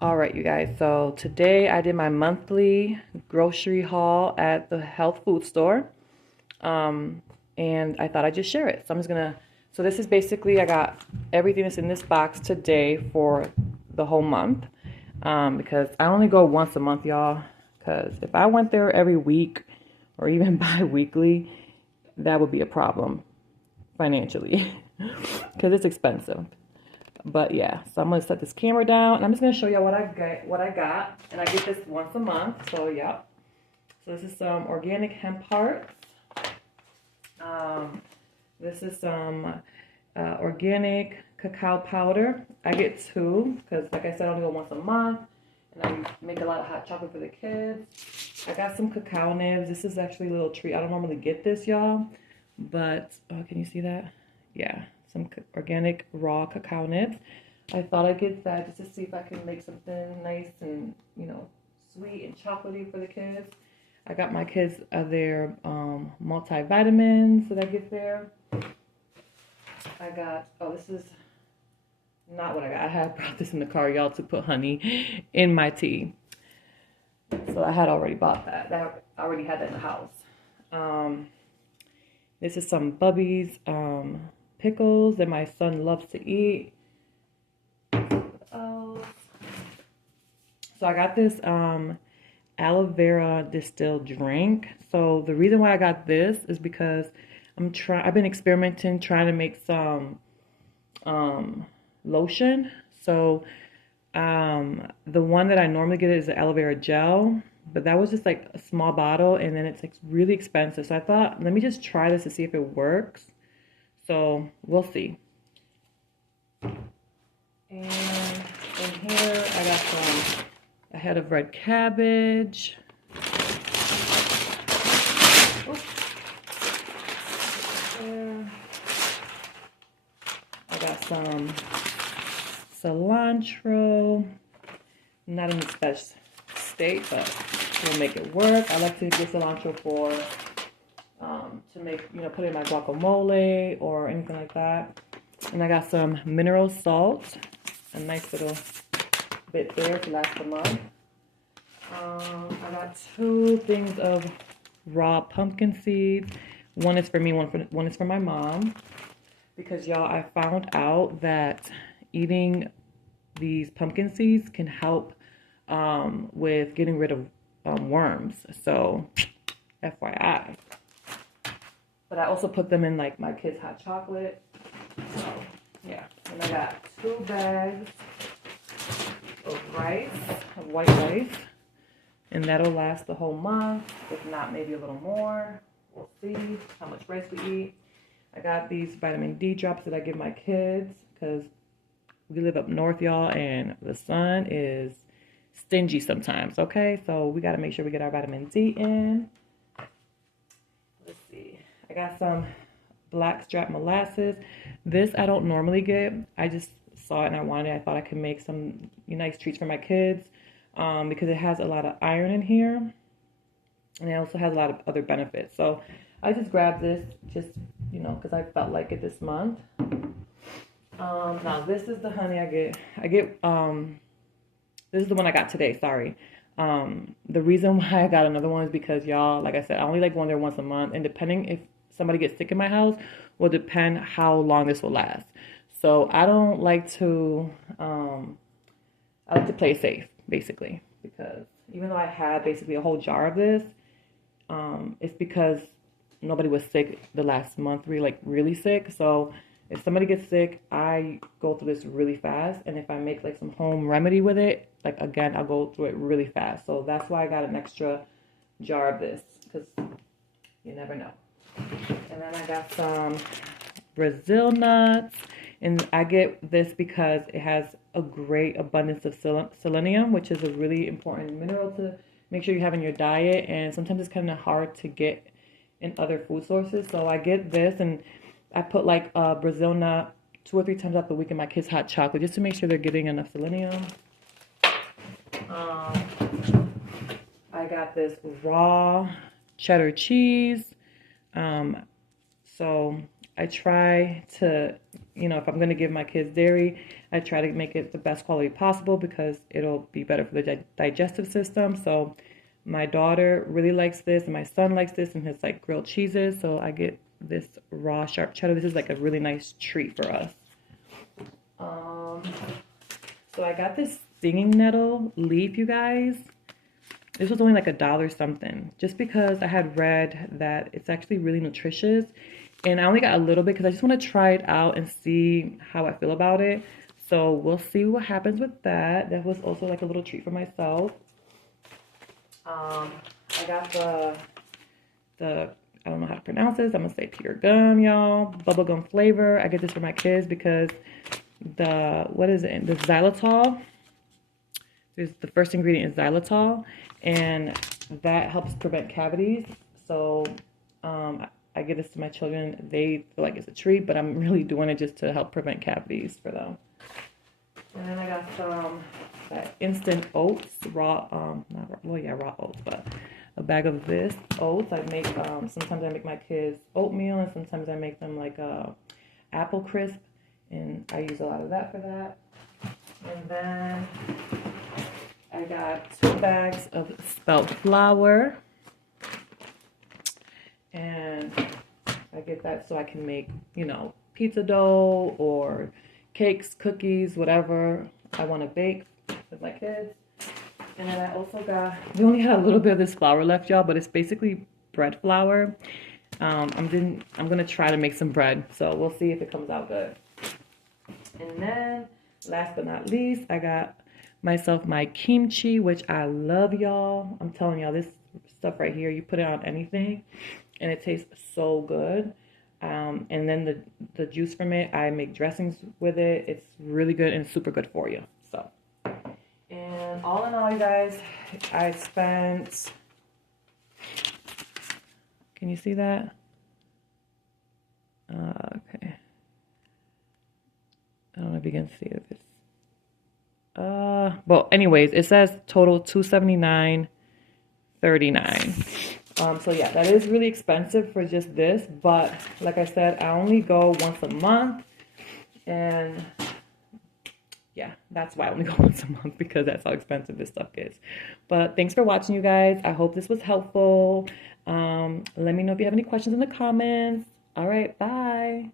All right, you guys. So today I did my monthly grocery haul at the health food store. Um, and I thought I'd just share it. So I'm just gonna, so this is basically, I got everything that's in this box today for the whole month. Because I only go once a month, y'all. Because if I went there every week or even bi-weekly, that would be a problem financially. Because it's expensive. But yeah, so I'm gonna set this camera down and I'm just gonna show you what I got. And I get this once a month. So yeah. So this is some organic hemp hearts. Um, this is some organic cacao powder. I get two because, like I said, I only go once a month, and I make a lot of hot chocolate for the kids. I got some cacao nibs. This is actually a little treat. I don't normally get this, y'all, but can you see that? Yeah, some organic raw cacao nibs. I thought I'd get that just to see if I can make something nice and sweet and chocolatey for the kids. I got my kids their multivitamins that I get there. I got, this is not what I got. I had brought this in the car, y'all, to put honey in my tea. So I had already bought that. I already had that in the house. This is some Bubby's pickles that my son loves to eat. So I got this aloe vera distilled drink. So the reason why I got this is because I've been experimenting trying to make some lotion. So the one that I normally get is the aloe vera gel, but that was just like a small bottle, and then it's like really expensive. So I thought, let me just try this to see if it works. So we'll see. And in here I got a head of red cabbage. I got some cilantro. Not in its best state, but we'll make it work. I like to get cilantro for to make, put it in my guacamole or anything like that. And I got some mineral salt, a nice little bit there to last a month. I got two things of raw pumpkin seeds. One is for me, one is for my mom. Because y'all, I found out that eating these pumpkin seeds can help with getting rid of worms. So, FYI. But I also put them in like my kids' hot chocolate. So, yeah. And I got 2 bags of rice, of white rice. And that'll last the whole month. If not, maybe a little more. We'll see how much rice we eat. I got these vitamin D drops that I give my kids because we live up north, y'all, and the sun is stingy sometimes, okay? So we got to make sure we get our vitamin D in. Let's see. I got some blackstrap molasses. This I don't normally get. I just saw it and I wanted it. I thought I could make some nice treats for my kids because it has a lot of iron in here. And it also has a lot of other benefits. So I just grabbed this just, because I felt like it this month. Now this is the honey I get. This is the one I got today, sorry. The reason why I got another one is because, y'all, like I said, I only like going there once a month. And depending if somebody gets sick in my house will depend how long this will last. So I don't like to, I like to play safe, basically. Because even though I had basically a whole jar of this, it's because nobody was sick the last month, really sick. So if somebody gets sick, I go through this really fast. And if I make like some home remedy with it, like again, I'll go through it really fast. So that's why I got an extra jar of this, because you never know. And then I got some Brazil nuts. And I get this because it has a great abundance of selenium, which is a really important mineral to make sure you have in your diet. And sometimes it's kind of hard to get in other food sources. So I get this, and I put like a Brazil nut 2 or 3 times out the week in my kids' hot chocolate just to make sure they're getting enough selenium. I got this raw cheddar cheese. So I try to, if I'm going to give my kids dairy, I try to make it the best quality possible because it'll be better for the digestive system. So my daughter really likes this, and my son likes this, and his like grilled cheeses. So I get this raw sharp cheddar. This is like a really nice treat for us. So I got this stinging nettle leaf, you guys. This was only like $1 something, just because I had read that it's actually really nutritious. And I only got a little bit because I just want to try it out and see how I feel about it. So we'll see what happens with that. That was also like a little treat for myself. I got the I don't know how to pronounce this. I'm gonna say Peter Gum, y'all. Bubblegum flavor. I get this for my kids because what is it? The xylitol. The first ingredient is xylitol, and that helps prevent cavities. So I give this to my children. They feel like it's a treat, but I'm really doing it just to help prevent cavities for them. And then I got some instant oats, raw oats, but a bag of this oats. I make sometimes I make my kids oatmeal, and sometimes I make them like apple crisp, and I use a lot of that for that. And then I got 2 bags of spelt flour, and I get that so I can make, pizza dough or cakes, cookies, whatever I want to bake with my kids. And then I also we only had a little bit of this flour left, y'all, but it's basically bread flour. I'm gonna try to make some bread, so we'll see if it comes out good. And then last but not least, I got myself my kimchi, which I love, y'all. I'm telling y'all, this stuff right here, you put it on anything and it tastes so good. And then the juice from it, I make dressings with it. It's really good and super good for you. So, and all in all, you guys, I spent, can you see that? Okay. I don't know if you can see it. Well, anyways, it says total $279.39. So yeah, that is really expensive for just this, but like I said, I only go once a month, and yeah, that's why I only go once a month, because that's how expensive this stuff is. But thanks for watching, you guys. I hope this was helpful. Let me know if you have any questions in the comments. All right, bye.